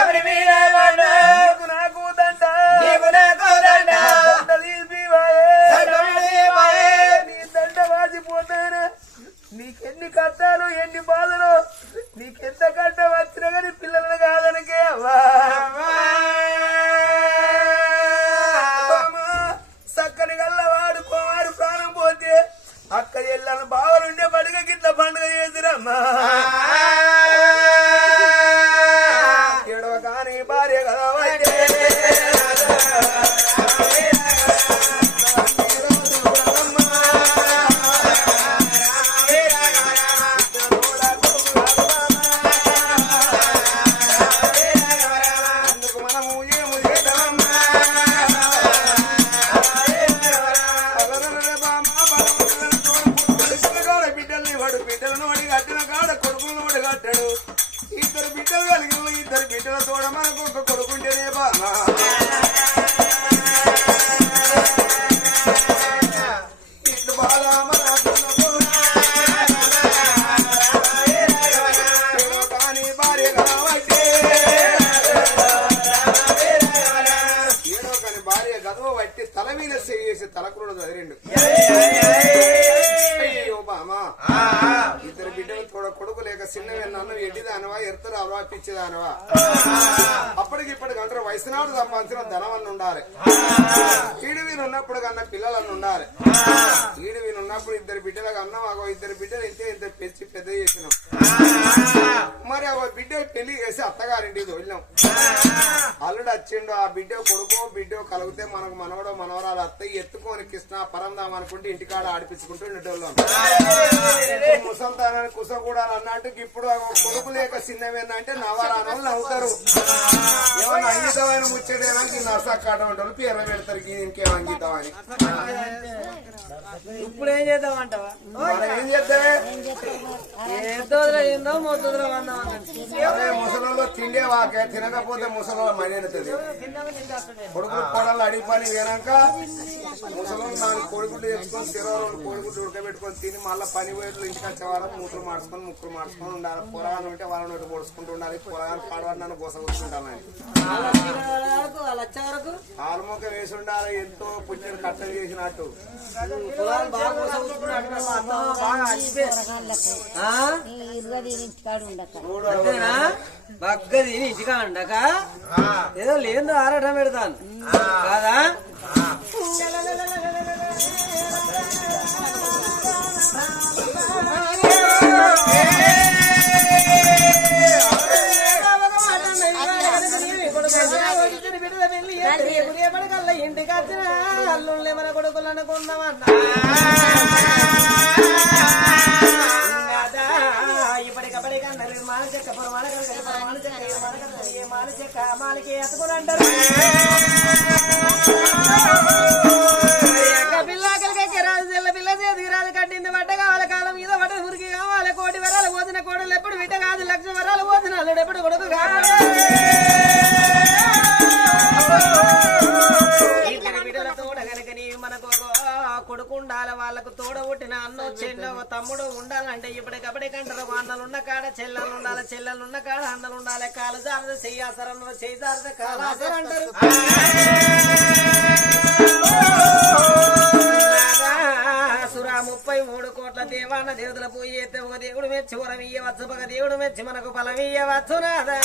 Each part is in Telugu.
ఎవరి మీద నాకు దండ నీ దండ వాసిపోతానా నీకెన్ని కట్టాలు ఎన్ని బాధలు నీకెంత కట్ట వచ్చినా కానీ పిల్లలను కాదనకే అవ్వా చక్కని గల్ల వాడు ప్రాణం పోతే అక్క ఎల్లను బావలుండే పడుగ గిట్ల పండుగ చేసిరమ్మా ఏడవ కానీ భార్య కదా ఇద్దరు బిడ్డలు కొడుకు లేక చిన్నవి నన్ను ఎడ్డిదానవా ఎడతారా పిచ్చిదానవా అప్పటికి ఇప్పటికి అంటారు వయసునాడు సంపాదించిన ధనం అన్న ఉండాలి ఈడు వీరు ఉన్నప్పుడు కన్నా పిల్లలన్న ఉండాలి ఈడు వీరు ఉన్నప్పుడు ఇద్దరు బిడ్డలకు అన్నం అగో ఇద్దరు బిడ్డలు ఇంత పెంచి పెద్ద చేసినాం మరి ఆ బిడ్డ పెళ్లి చేసి అత్తగారింటికి వెళ్ళినాం అల్లుడు వచ్చిండు ఆ బిడ్డ కొడుకో బిడ్డో కలిగితే మనకు మనవడో మనవరాలు అత్తయ్య ఎత్తుకొని కృష్ణ పరందాం అనుకుంటే ఇంటికాడ ఆడిపించుకుంటూ ఉండేటోళ్ళం ముసల్తానని కుస కూడా అన్నట్టు ఇప్పుడు కొడుకు లేక చిన్నవేందంటే నవరానోళ్ళు నవ్వుతారు ఏమన్నా అంగితమైన ముచ్చటేనా నర్సా కాట ఉంటారు పేర పెడతారు ఇంకేం అంగితమని ఇప్పుడు ఏం చేద్దామంటావా ఏం చేద్దామే ఏందో ముసలో తిండే వాకే తినకపోతే ముసలో మడినది కొడుకులు పొడలు అడిగిపోయి వినాక ముసలో నాలుగు కోడిగుడ్లు తెచ్చుకొని తిరవ 2 కోడిగుడ్లు ఉడకబెట్టుకొని తిని మళ్ళీ పని పోయేట్లు ఇంటికి వచ్చేవాళ్ళం ముక్కులు మార్చుకొని ఉండాలి పొరగాలు ఉంటే వాళ్ళ నోటి పొడుచుకుంటూ ఉండాలి పొరగాలు పాడవాడినాను గోస కూర్చుంటానని ఆల్మొక్క వేసి ఉండాలి ఎంతో పుట్టిన కట్టలు చేసినట్టు బగ్గది ఇంటికా ఉండక ఏదో లేదు ఆరాటం పెడతాను కాదా ఇంటికి వచ్చిన అల్లుళ్ళే మన కొడుకులు అనుకున్నామన్నా ఇప్పటికప్పటికన్నా మాల చెక్క మాల చెక్క మాలకి ఎత్తుకుని అంటారు పిల్లకలకి రాజు తెల్ల పిల్ల చేతికి రాజు కట్టింది బట్ట కావాలి కాలం మీద బట్ట ఉరికి కావాలి 1 కోటి వరాలు పోసిన కోడలు ఎప్పుడు బిడ్డ కాదు 1 లక్ష వరాలు పోసిన అల్లుడు ఎప్పుడు కొడుకు కావాలి బిడ్డల తోడ కనుక మనకు కొడుకు ఉండాలి వాళ్ళకు తోడ పుట్టిన అన్నో చెల్లో తమ్ముడు ఉండాలంటే ఇప్పటికప్పటికంటారు అన్నలున్న కాడ చెల్లెలు ఉండాలి చెల్లెలు ఉన్న కాడ అన్నలు ఉండాలి కాలు జారద చెయ్యాసరన్న చెయ్యి జారద కాలాసర అంటారు సురా 33 కోట్ల దేవాన దేవతల పోయి ఎత్తే ఒక దేవుడు మెచ్చి వరం ఇయ్యవచ్చు ఒక దేవుడు మెచ్చి మనకు ఫలం ఇయ్యవచ్చు నాదా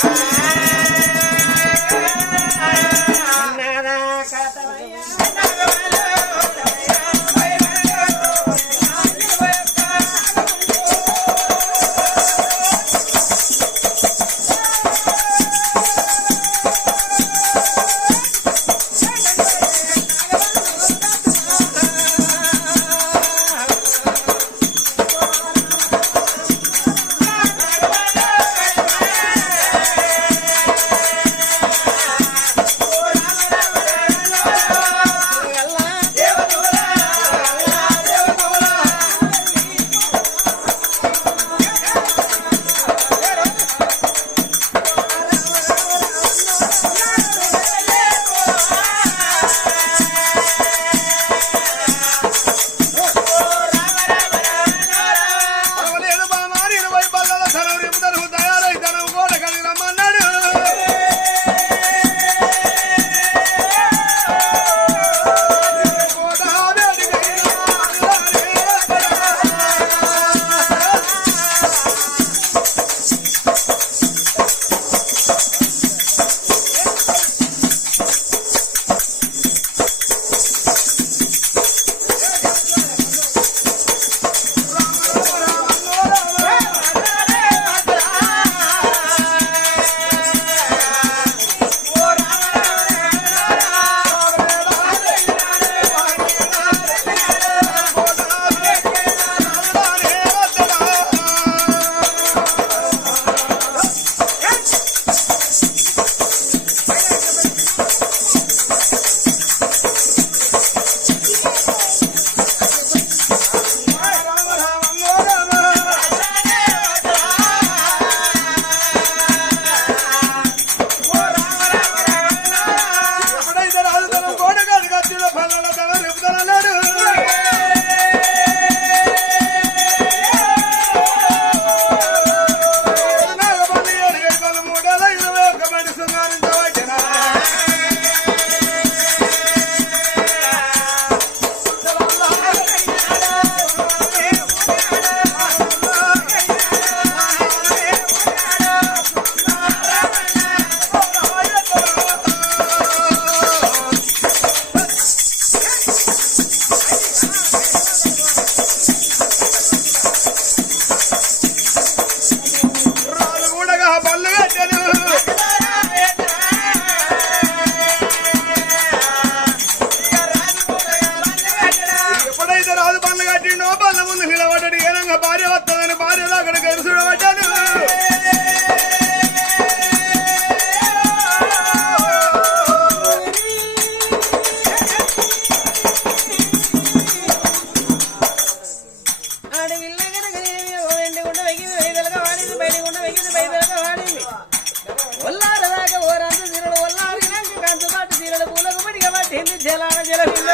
జలాన జలవిల్ల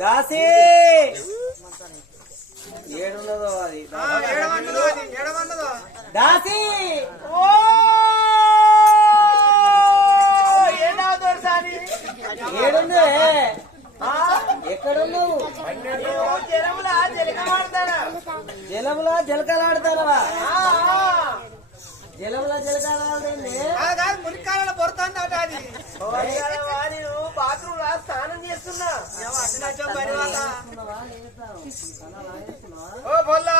దాసి ఏడున్నదో అది దాసి ఏడుంది ఎక్కడున్నావు జలములా జలకలాడతానవా జలములా జలకలాడండి మునికాలలో పొరుతుంది అట అది బాత్రూమ్ లా స్నానం చేస్తున్నా ఓ బొల్లా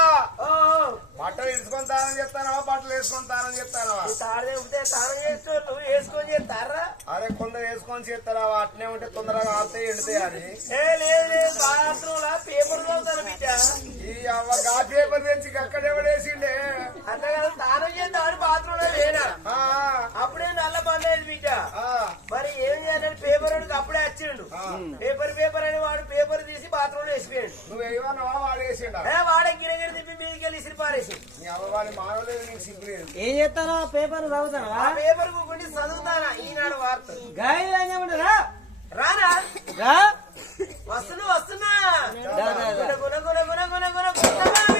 బట్టలు వేసుకొని తానం చెప్తానవా బట్టలు వేసుకొని తానం చెప్తానవా తాడే ఉంటే స్నానం చేస్తూ వేసుకొని చేస్తారా అరే కొందరు వేసుకొని చేస్తారా అట్నే ఉంటే తొందరగా ఆపుతాయి ఎండుతాయి అని లేదు బాత్రూమ్ లా పేపర్ చదువుతాను బిడ్డ ఈ అవ్వ పేపర్ తెచ్చి అక్కడే పడేసిండే అట్లా కదా స్నానం చేద్దామని బాత్రూమ్ లో లేనా ఆ, అప్పుడే నల్ల పడలేదు బిడ్డ ఆ, మరి ఏం చేయాలని పేపర్ వాడికి అప్పుడే వచ్చిండు పేపర్ అని వాడు పేపర్ తీసి బాత్రూమ్ లో వేసిపోయాడు నువ్వు ఏమన్నావా వాడు వేసిండా వాడ గిరగిరి తిప్పి మీదకి వెళ్ళి ఇసిరి పారేసి నీ అవ్వవాడి మానవులేదు నీకు సిగ్గులేదు ఏం చేస్తానో పేపర్ చదువుతావా ఆ పేపర్ గుండి చదువుతానా ఈనాడు వార్త గాయమంటారా రానా రా వస్తున్నా దా, దా, దా. గుణ గుణ గుణ గుణ గుణ గుణ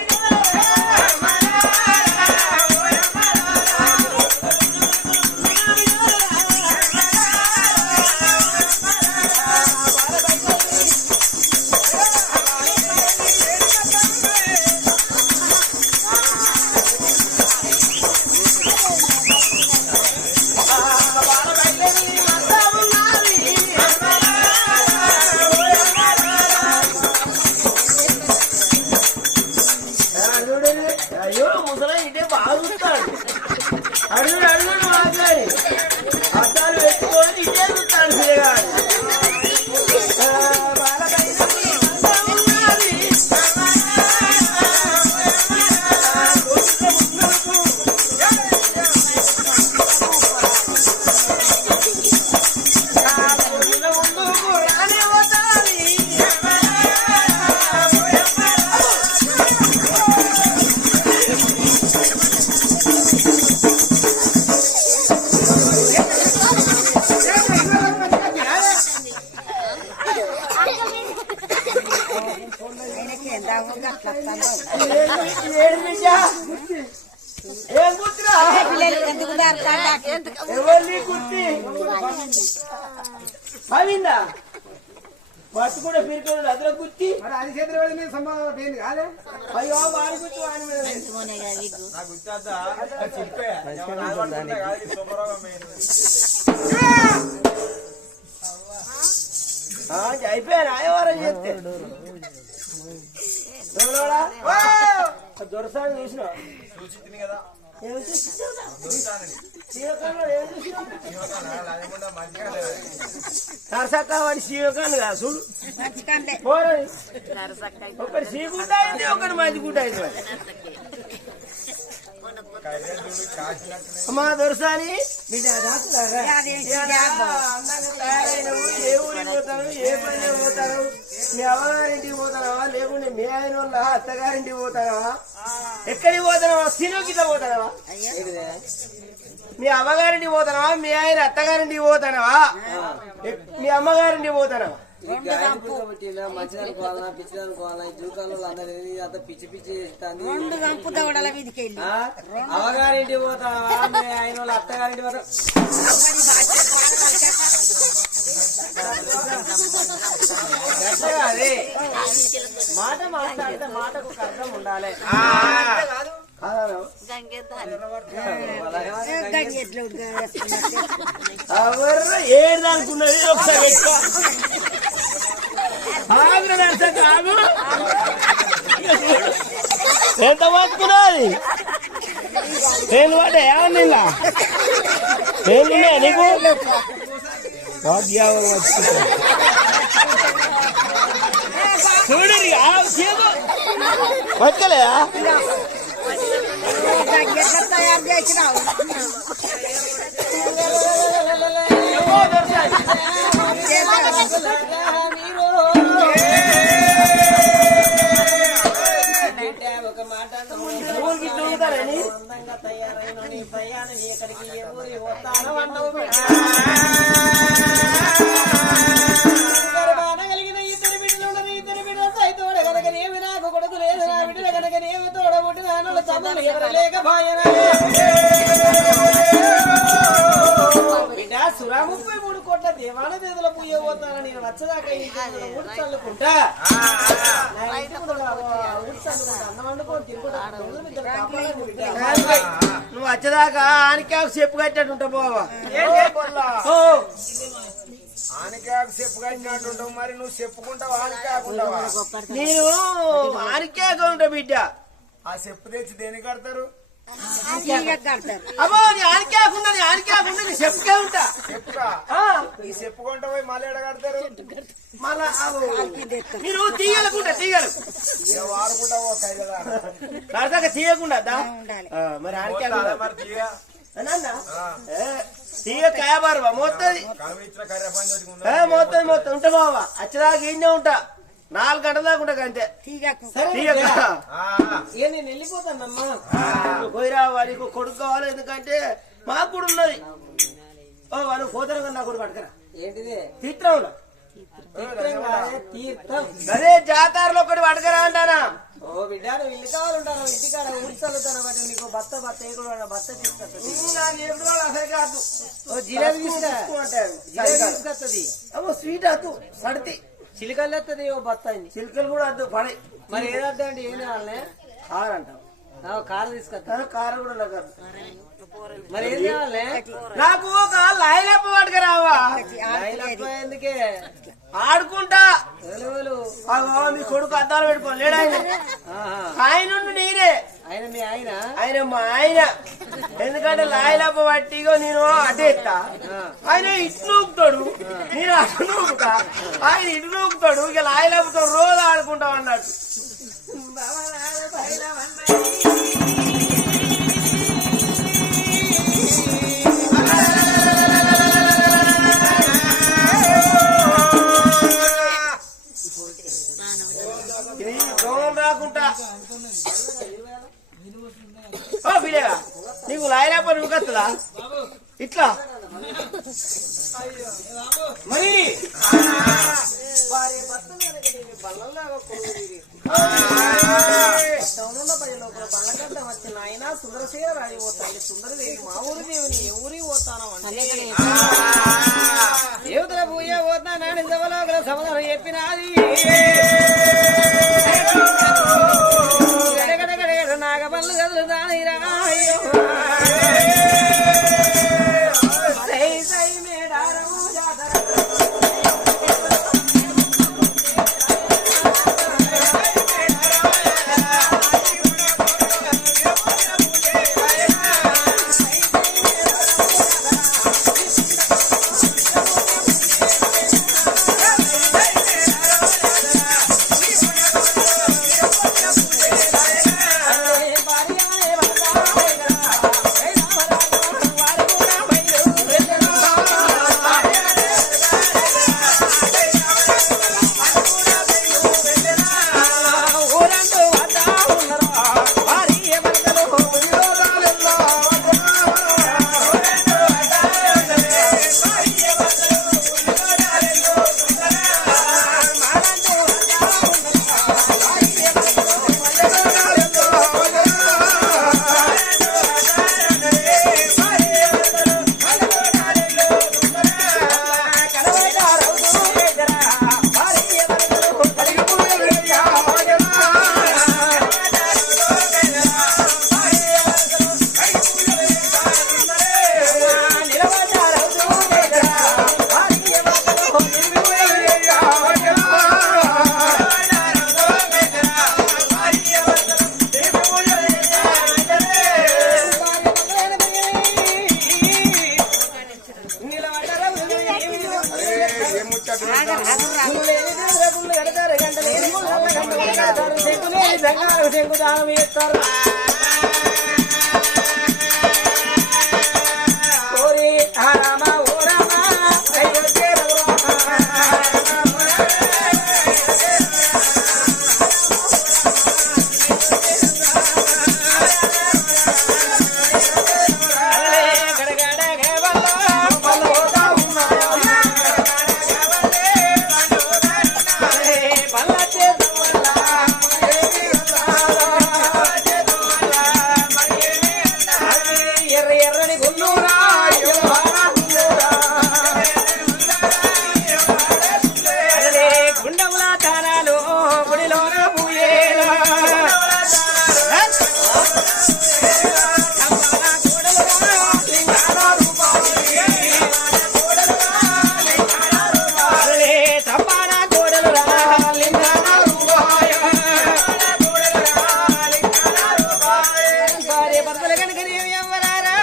అయ్యో ముసలా ఇటే బాగుతాడు అడుగుడు మాట్లాడి అద్దాలు పెట్టుకొని ఇటే చూస్తాడు పిల్లగాడు ఏం గుర్తురా ఎవరిని గుర్తి అవిందా పట్టు కూడా పిరికోడు అదర గుర్తి మరి అది చేతులు పడింది సంభవం ఏంది కాదే అయ్యో వాడి గుర్తు వాడి మీద అయిపోయాను ఆయవారం చెప్తే దొరసాని చూసిన నరసక్క వాడి శివకాన్ని కాదు చూడు ఒకటి సీగుడ్డ అయింది ఒకటి మంచి గుడ్డ అయింది అమ్మా దొరసాని తయారైనవు ఏ ఊరికి పోతాను ఏ పని పోతాను మీ అమ్మగారింటికి పోతానవా లేకుంటే మీ ఆయన వాళ్ళ అత్తగారింటికి పోతానవా ఎక్కడికి పోతానవా సినిమాకి పోతానవా మీ అమ్మగారింటికి పోతానవా మీ ఆయన అత్తగారింటికి పోతానవా మీ అమ్మగారింటికి పోతానవా మంచిదానికి పోవాలన్నా పిచ్చిదానికి పోవాలన్నా ఈ జూకాలలో అందరూ అంత పిచ్చి పిచ్చి చేస్తాను అవగారింటి పోతావా మీ ఆయన వాళ్ళు అత్తగారింటి పోతా అదే మాట మాట్లాడితే మాటకు ఒక అర్థం ఉండాలి. ఏడు అనుకున్నది ఒకసారి ఎక్కువ కాదు ఎంత పట్టుకున్నది నేను వాడే ఏమన్నా ఏమున్నాయా నీకు చూడు పట్టుకోలేదా తయారు చేసినావు ఒక మాట అందంగా తయారైన నీ ప్రయాణం ఎక్కడికి ఏ ఊరి పోతానో అన్నవు కలిగిన ఇద్దరు బిడ్డలు ఇద్దరు బిడ్డలు సైతోడ కనుకనేమి నాకు కొడుకు లేదు నా బిడ్డల కనుకనేమి తోడబుట్టి నాన్న తమ్ముళ్ళు ఎవరు లేకపోయినా బిడ్డ సురా 33 కోట్ల దేవాల దేదుల పుయ్య పోతానని నేను వచ్చదాకా ఊరు చల్లుకుంటా అన్నం వండుకొని తిరుగుతా నువ్వు వచ్చేదాకా ఆనికాకు చెప్పు కట్టేట్టు ఉంటావు బాబా ఆనికాకు చెప్పు కట్టినట్టుంటావు మరి నువ్వు చెప్పుకుంటావు ఆనికాకుంటావా నేను ఆనికాకు ఉంటా బిడ్డ ఆ చెప్పు తెచ్చి దేనికి కడతారు అబ్బో నీ ఆనికాకుండా నీ చెప్పుకే ఉంటా చెప్పుగా ఈ చెప్పుకుంటా పోయి మళ్ళీ ఎడ కడతారు మళ్ళా మీరు తీయలకుంటా తీయలు వాడుకుంటా పోతాయి కదా కడతాక తీయకుండా మరి ఆనికాకుండా మరి తీయ తీయ కాయబారు మొత్తది మొత్తం ఉంటా బావా వచ్చేదాకా ఏంటో ఉంటా 4 గంటల దాకా ఉంటా అంతే నేను వెళ్ళిపోతానమ్మా పోయిరా వారికి కొడుకు కావాలి ఎందుకంటే మాకు కూడా ఉన్నది వాళ్ళు పోతారు కదా నా కొడుకు పట్టుకరా ఏంటిది తీర్థంలో తీర్థం అదే జాతరలో ఒకటి పట్టుకరా అంటానా ఓ బిడ్డ నువ్వు ఇల్లు కావాలంటాను ఇంటికాడ ఊరి చల్లుతాను బట్టి నీకు భర్త భర్త తీసుకొస్తుంది అసలు కాదు జిలేబీ తీసుకొస్తుంది అమ్మో స్వీట్ అద్దు సడితి చిలికలు వస్తుంది ఓ భర్త అయింది చిలుకలు కూడా అద్దు పడే మరి ఏదంటే అంటే ఏం కావాలనే కారు అంటావు కారు తీసుకొస్తా కారు కూడా నాకు మరి ఏం కావాలనే నాకు ఒక లాయలప్ప పట్టుకురావా ఎందుకే ఆడుకుంటా ఎవరు మీ కొడుకు అద్దాలు పెట్టుకోలేడు ఆయన నేనే ఆయన మీ ఆయన మా ఆయన ఎందుకంటే లాయలప్ప పట్టిగో నేను అటేస్తా ఆయన ఇటు నూకుతాడు నేను అటు నూకుతా ఆయన ఇటు నూకుతాడు ఇక లాయలప్పతో రోజు ఆడుకుంటాం అన్నట్టు రాకుంటా బిలేగా నీకు లాయలేప నువ్వు కత్తదా ఇట్లా మరి బల్లగడ్డ వచ్చిన ఆయన సుందరశేఖర రాజు పోతాను సుందరదేవి మా ఊరి దేవుని ఏ ఊరికి పోతాను అంటే దేవతల పూజ పోతానని సభలో సమాధానం చెప్పినది గడగడగడ నాగపల్లు కదులుతాను మేడారము జాతర భార్య శంకుదానం చేస్తారు ఓరి రామ ఓ రామ అయోధ్య ఎర్రని గున్నూరా గుండముల తానాలు గుడిలోన పూయేలా తప్పాన కోడలు భార్య భర్తలు కనుక నీవు ఎవ్వరారా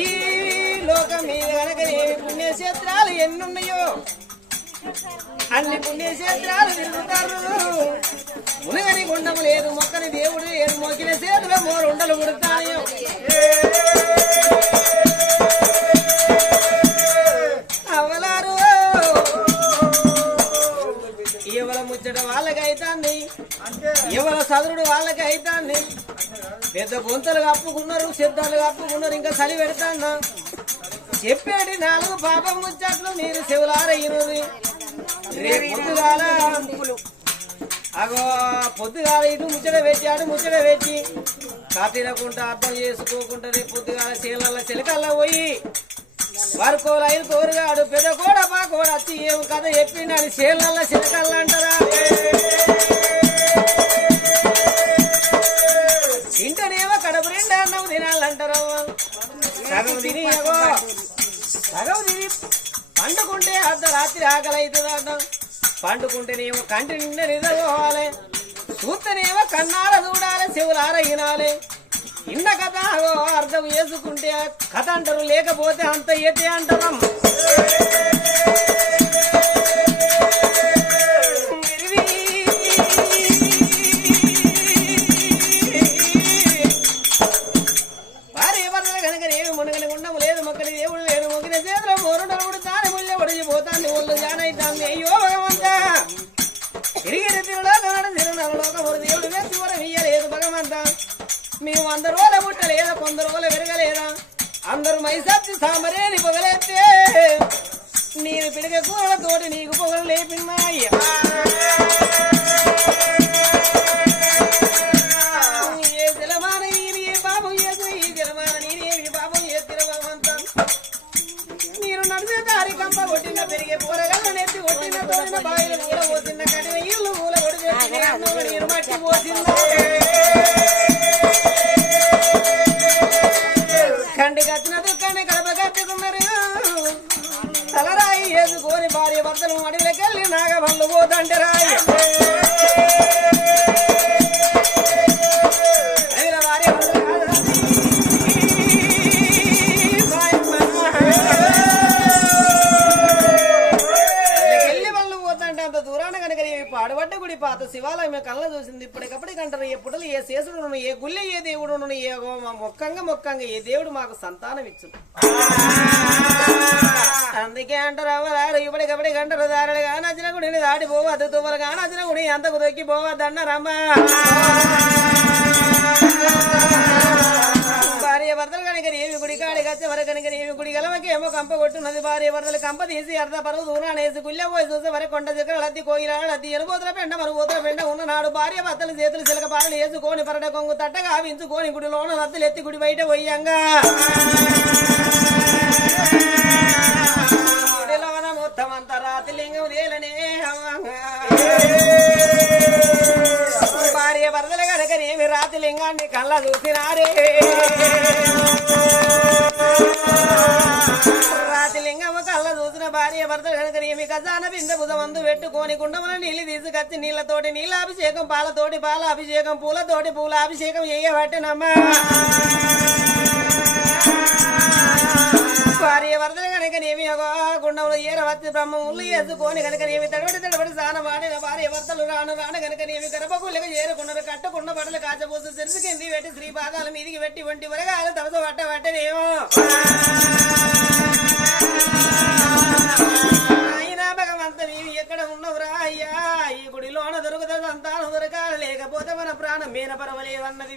ఈ లోకం మీద కనుక ఏమి పుణ్యక్షేత్రాలు ఎన్నున్నాయో అన్ని పుణ్యక్షేత్రాలు తిరుగుతారు మునగని గుండము లేదు మొక్కని దేవుడు లేదు మొక్కిన చేతిలో మోరుండలు పుడతాయో అవలారు ఎవల ముచ్చట వాళ్ళకైతాంది ఎవల సదురుడు వాళ్ళకైతాంది పెద్ద గొంతలు కప్పుకున్నారు శబ్దాలు కప్పుకున్నారు ఇంకా చలి పెడతాన్నా చెప్పేటి 4 పాపం ముచ్చట్లు మీరు చెవులారయ్యినది రేపు పొద్దుగాల అగో పొద్దుగాల ఇటు ముచ్చట పెట్టాడు ముచ్చట పెట్టి కాతిరకుండా అర్థం చేసుకోకుండా రేపు పొద్దుగాల చేలల్ల చిలకల్లా పోయి వారికో లైన్ కోరుగాడు పెద్ద కూడా మా కూడా వచ్చి ఏం కథ చెప్పిండని చేలల్ల చిలకల్లా అంటారా ఇంటనేమో కడుపు నిండా అన్నం తినాలంటారు సగం తిని సగం తిని పండుకుంటే అర్ధరాత్రి ఆకలి అవుతుంది అన్నం పండుకుంటేనేమో కంటి నిండా నిద్రపోవాలి చూస్తేనేమో కన్నార చూడాలి చెవులార వినాలి ఇన్న కథ అర్థం చేసుకుంటే కథ అంటారు లేకపోతే అంత ఎతే అంటారు మునగని ఉండము లేదు మొక్కని దేవుడు లేదు మొక్కిన చేతిలో మోరుండలు కూడా తాను ముళ్ళ ఒడిచిపోతాన్ని ఒళ్ళు జానైతాన్ని అయ్యో భగవంత తిరిగిన తిరులోకం తిరునలోకముడు దేవుడు వేసి వరం ఇయ్యలేదు భగవంత మేము 100 రోజుల ముట్టలేదా 100 రోజులు విరగలేదా అందరూ మైసచ్చి సామరేని పొగలేస్తే నేను పిడిగ కూరలతోటి నీకు పొగలు లేపిన్నాయ్య ఏ జలమాన ఏ పాపం చేసిన ఈ జలమాన నేనేమి పాపం చేసిన భగవంత మీరు నడిచే దారి కంప కొట్టిన పెరిగే పూరగల్ల నెత్తి కొట్టిన తోడిన బాయిలు మూల పోసిన కట్టిన ఇల్లు మూల కొడితే నేను మట్టి పోసిందా కండి కట్టిన దుఃఖాన్ని కడప కట్టుకున్నారు తలరాయి వేసుకొని భార్య భర్తలు అడవిలోకెళ్ళి నాగబల్లు పోతంటే రాయి భార్య వెళ్ళి బళ్ళు పోతంటే అంత దూరాన కనుక పాడుబడ్డ గుడి పాత శివాలయం కళ్ళ చూసింది ఇప్పటికప్పటికంటారు ఏ పుటలు ఏ శేషుడు ఏ గుళ్ళి ఏ దేవుడు ఏ మొక్కంగా ఏ దేవుడు మాకు సంతానం ఇచ్చు అందుకే అంటారు అవ్వరారు ఇప్పటికప్పటికి అంటారు దారుడుగా నచ్చిన గుడిని దాటిపోవద్దు తువ్వలుగా నచ్చిన గుడి అంతకు దొక్కిపోవద్దన్నారమ్మా భార్య భర్తలు కనుక ఏమి గుడి కాడికి వచ్చే వరకు కనుక ఏమి గుడి గలవకి ఏమో కంప కొట్టున్నది భార్య భర్తలు కంప తీసి అర్ధ పరువు దూరానేసి గుళ్ళ పోయి చూసే వరకు కొండ దగ్గర అద్ది కోయిలాడు అద్ది ఎనుబోతుల పెండ మరుబోతుల పెండ ఉన్ననాడు భార్య భర్తలు చేతులు చిలక పాలు వేసుకొని పరట కొంగు తట్టగా ఆవించుకొని గుడిలోన రద్దులు ఎత్తి గుడి బయట పోయంగా గుడిలోన మొత్తం అంతా రాతి లింగం తేలనే భార్య భర్తలు కనుక ఏమి రాతి లింగాన్ని కళ్ళ చూసినారే రాతి లింగము కళ్ళ చూసిన భార్య భర్తలు కనుక ఏమి ఖజాన బిందె బుధమందు పెట్టుకొని కుండముల నీళ్లు తీసుకొచ్చి నీళ్లతోటి నీళ్ళాభిషేకం పాలతోటి పాలాభిషేకం పూలతోటి పూలాభిషేకం చేయబట్టినమ్మా భార్య వరదలు కనుకనేమి గుండంలో ఏరవచ్చి బ్రహ్మ ఉల్లు వేసుకొని కనుకనేమి తడబడి సాన వాడిన భార్య భర్తలు రాను కనుకనేమి గర్భకుళ్ళకి చేరుకున్నారు కట్టుకున్న బట్టలు కాచబోసు తెలుసు కింది పెట్టి శ్రీ పాదాల మీదికి పెట్టి వంటి వరగాలు తమస పట్టనేమో అయినా భగవంత నీవు ఎక్కడ ఉన్నవురా అయ్యా ఈ గుడిలోన దొరుకుతా సంతానం దొరకాలి లేకపోతే మన ప్రాణం మీద పర్వలేదన్నది